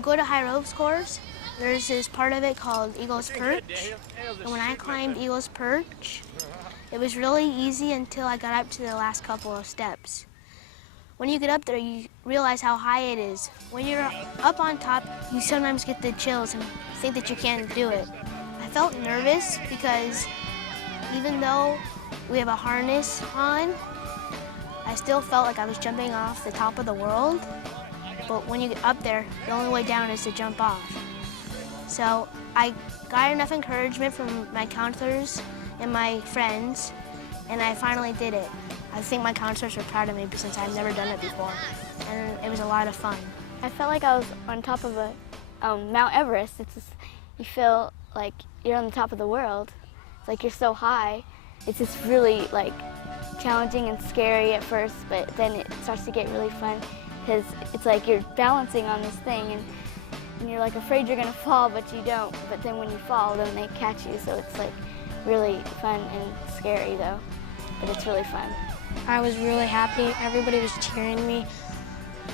we go to high ropes course, there's this part of it called Eagle's Perch. And when I climbed Eagle's Perch, it was really easy until I got up to the last couple of steps. When you get up there, you realize how high it is. When you're up on top, you sometimes get the chills and think that you can't do it. I felt nervous because even though we have a harness on, I still felt like I was jumping off the top of the world. But when you get up there, the only way down is to jump off. So I got enough encouragement from my counselors and my friends, and I finally did it. I think my counselors were proud of me since I've never done it before, and it was a lot of fun. I felt like I was on top of a Mount Everest. It's just, you feel like you're on the top of the world. It's like you're so high. It's just really like challenging and scary at first, but then it starts to get really fun because it's like you're balancing on this thing and you're like afraid you're gonna fall, but you don't. But then when you fall, then they catch you, so it's like really fun and scary though, but it's really fun. I was really happy. Everybody was cheering me.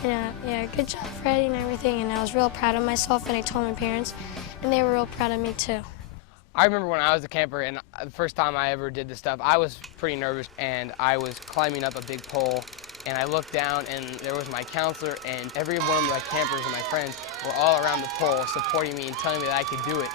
Yeah, good job, Freddie, and everything. And I was real proud of myself, and I told my parents, and they were real proud of me too. I remember when I was a camper and the first time I ever did this stuff, I was pretty nervous, and I was climbing up a big pole, and I looked down and there was my counselor, and every one of my campers and my friends were all around the pole supporting me and telling me that I could do it.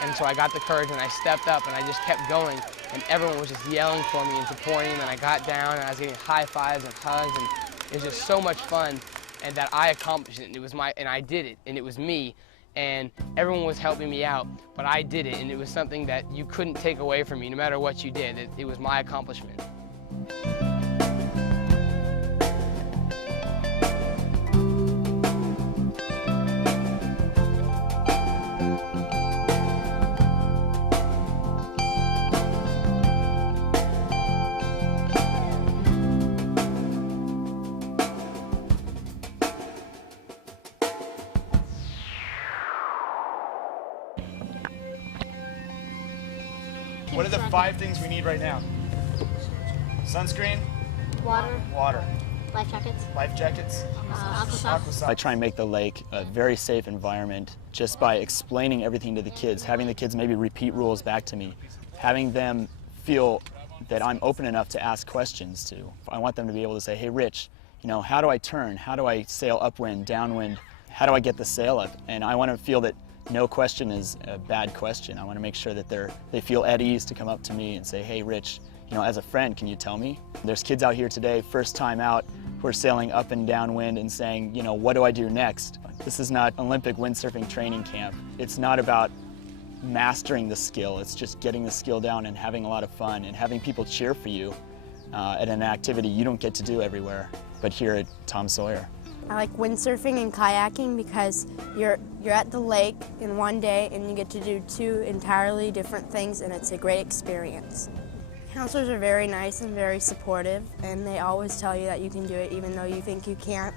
And so I got the courage and I stepped up and I just kept going, and everyone was just yelling for me and supporting, and I got down and I was getting high fives and hugs, and it was just so much fun, and that I accomplished it, and it was and I did it, and it was me. And everyone was helping me out, but I did it, and it was something that you couldn't take away from me no matter what you did. It was my accomplishment. What are the 5 things we need right now? Sunscreen? Water. Water. Life jackets. Life jackets? Aqua socks. I try and make the lake a very safe environment just by explaining everything to the kids, having the kids maybe repeat rules back to me, having them feel that I'm open enough to ask questions to. I want them to be able to say, hey Rich, you know, how do I turn? How do I sail upwind, downwind? How do I get the sail up? And I want to feel that no question is a bad question. I want to make sure that they feel at ease to come up to me and say, hey Rich, you know, as a friend, can you tell me? There's kids out here today, first time out, who are sailing up and downwind and saying, you know, what do I do next? This is not Olympic windsurfing training camp. It's not about mastering the skill. It's just getting the skill down and having a lot of fun and having people cheer for you at an activity you don't get to do everywhere, but here at Tom Sawyer. I like windsurfing and kayaking because you're at the lake in one day and you get to do 2 entirely different things, and it's a great experience. Counselors are very nice and very supportive, and they always tell you that you can do it even though you think you can't.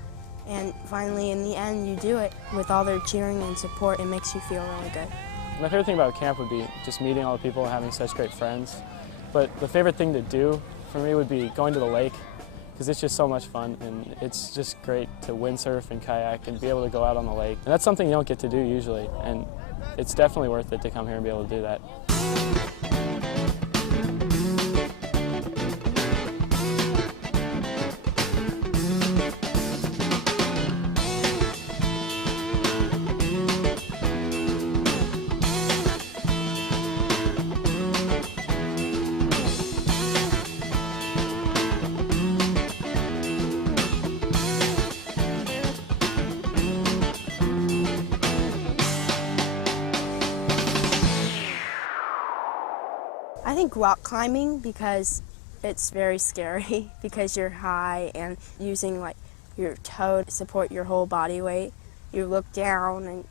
And finally, in the end, you do it. With all their cheering and support, it makes you feel really good. My favorite thing about camp would be just meeting all the people and having such great friends. But the favorite thing to do for me would be going to the lake, because it's just so much fun, and it's just great to windsurf and kayak and be able to go out on the lake. And that's something you don't get to do usually, and it's definitely worth it to come here and be able to do that. I think rock climbing because it's very scary because you're high and using like your toe to support your whole body weight. You look down and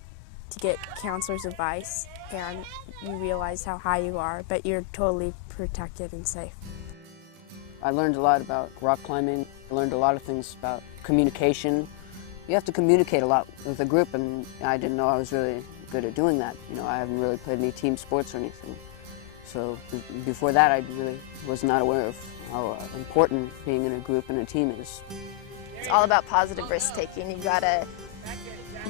to get counselor's advice, and you realize how high you are, but you're totally protected and safe. I learned a lot about rock climbing. I learned a lot of things about communication. You have to communicate a lot with a group, and I didn't know I was really good at doing that. You know, I haven't really played any team sports or anything. So before that, I really was not aware of how important being in a group and a team is. It's all about positive risk taking. You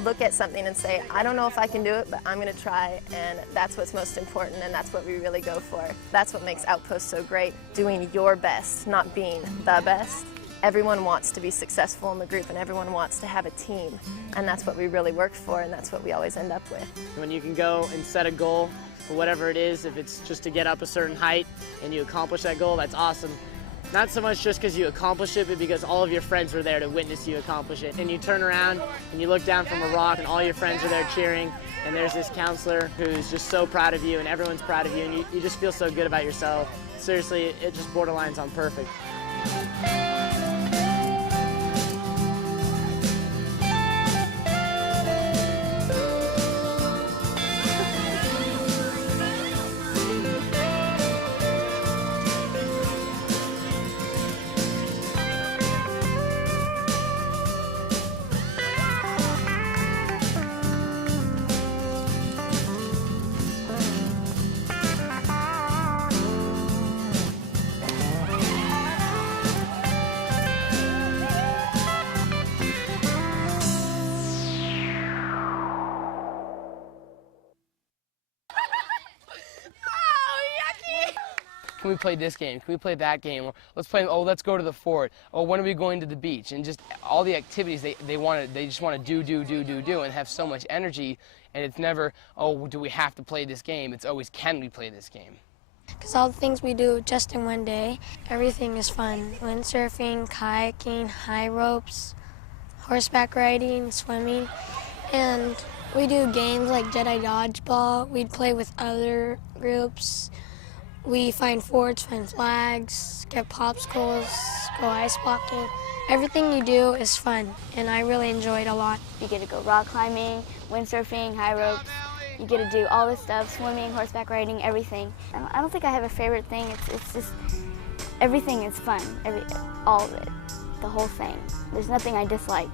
look at something and say, I don't know if I can do it, but I'm going to try, and that's what's most important, and that's what we really go for. That's what makes Outpost so great, doing your best, not being the best. Everyone wants to be successful in the group, and everyone wants to have a team, and that's what we really work for, and that's what we always end up with. When you can go and set a goal for whatever it is, if it's just to get up a certain height and you accomplish that goal, that's awesome. Not so much just because you accomplish it, but because all of your friends were there to witness you accomplish it. And you turn around and you look down from a rock and all your friends are there cheering, and there's this counselor who's just so proud of you, and everyone's proud of you, and you just feel so good about yourself. Seriously, it just borderlines on perfect. Can we play this game? Can we play that game? Or let's play, oh, let's go to the fort. Oh, when are we going to the beach? And just all the activities they just want to do, and have so much energy. And it's never, oh, do we have to play this game? It's always, can we play this game? Because all the things we do just in one day, everything is fun. Windsurfing, kayaking, high ropes, horseback riding, swimming. And we do games like Jedi Dodgeball. We'd play with other groups. We find forts, find flags, get popsicles, go ice blocking. Everything you do is fun, and I really enjoy it a lot. You get to go rock climbing, windsurfing, high ropes. You get to do all this stuff, swimming, horseback riding, everything. I don't think I have a favorite thing. It's just everything is fun, all of it, the whole thing. There's nothing I dislike.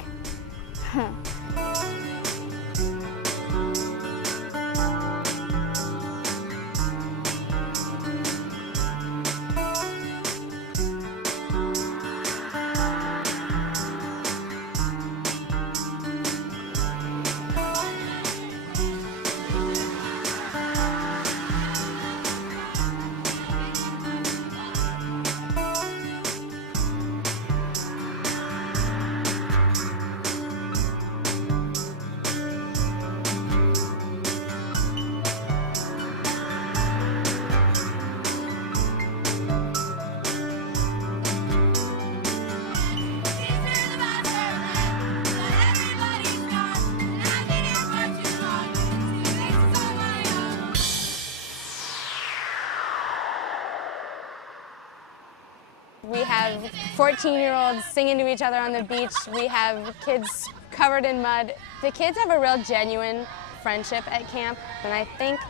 We have 14-year-olds singing to each other on the beach. We have kids covered in mud. The kids have a real genuine friendship at camp, and I think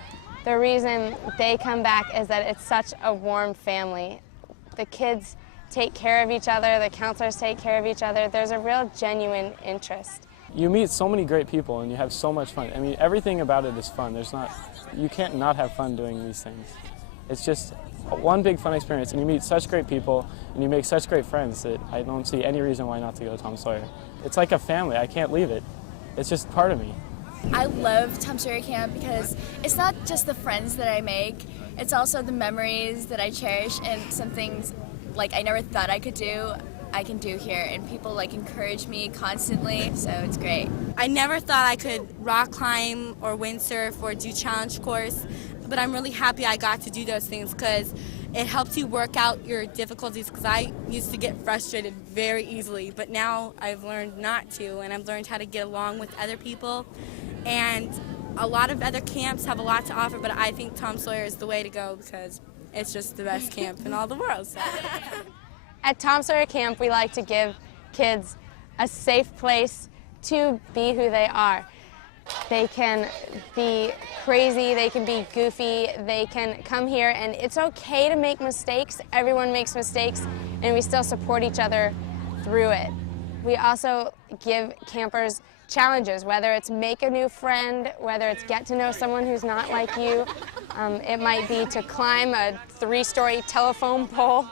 the reason they come back is that it's such a warm family. The kids take care of each other, the counselors take care of each other. There's a real genuine interest. You meet so many great people and you have so much fun. I mean, everything about it is fun. You can't not have fun doing these things. It's just one big fun experience, and you meet such great people and you make such great friends that I don't see any reason why not to go to Tom Sawyer. It's like a family. I can't leave it. It's just part of me. I love Tom Sawyer Camp because it's not just the friends that I make, it's also the memories that I cherish, and some things like I never thought I could do, I can do here, and people like encourage me constantly, so it's great. I never thought I could rock climb or windsurf or do challenge course, but I'm really happy I got to do those things because it helps you work out your difficulties, because I used to get frustrated very easily, but now I've learned not to, and I've learned how to get along with other people. And a lot of other camps have a lot to offer, but I think Tom Sawyer is the way to go because it's just the best camp in all the world. So. At Tom Sawyer Camp, we like to give kids a safe place to be who they are. They can be crazy, they can be goofy, they can come here, and it's okay to make mistakes. Everyone makes mistakes, and we still support each other through it. We also give campers challenges, whether it's make a new friend, whether it's get to know someone who's not like you. It might be to climb a 3-story telephone pole.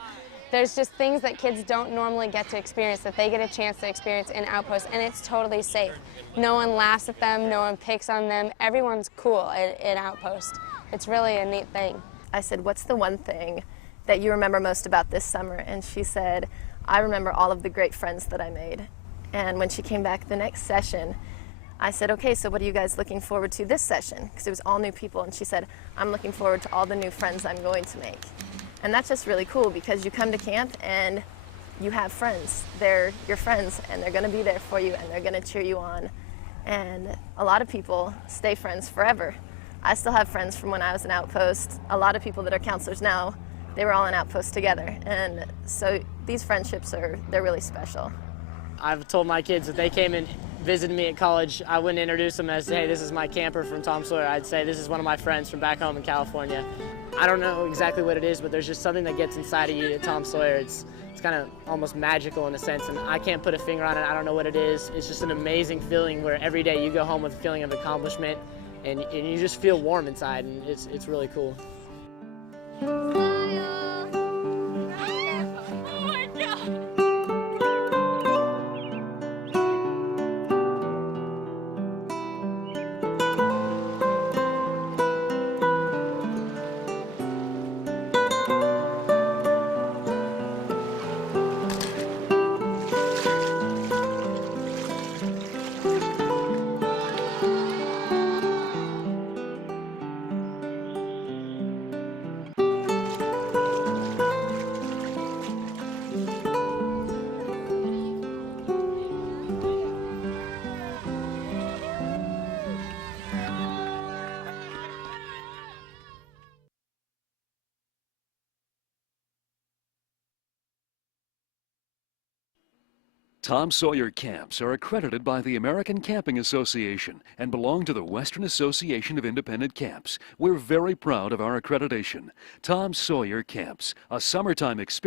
There's just things that kids don't normally get to experience that they get a chance to experience in Outpost, and it's totally safe. No one laughs at them, no one picks on them. Everyone's cool in Outpost. It's really a neat thing. I said, what's the one thing that you remember most about this summer? And she said, I remember all of the great friends that I made. And when she came back the next session, I said, okay, so what are you guys looking forward to this session? Because it was all new people. And she said, I'm looking forward to all the new friends I'm going to make. And that's just really cool because you come to camp and you have friends. They're your friends and they're going to be there for you and they're going to cheer you on. And a lot of people stay friends forever. I still have friends from when I was in Outpost. A lot of people that are counselors now, they were all in Outpost together. And so these friendships they're really special. I've told my kids if they came and visited me at college, I wouldn't introduce them as, hey, this is my camper from Tom Sawyer. I'd say this is one of my friends from back home in California. I don't know exactly what it is, but there's just something that gets inside of you at Tom Sawyer. It's kind of almost magical in a sense, and I can't put a finger on it. I don't know what it is. It's just an amazing feeling where every day you go home with a feeling of accomplishment, and you just feel warm inside, and it's really cool. Tom Sawyer camps are accredited by the American Camping Association and belong to the Western Association of Independent Camps. We're very proud of our accreditation. Tom Sawyer Camps, a summertime experience.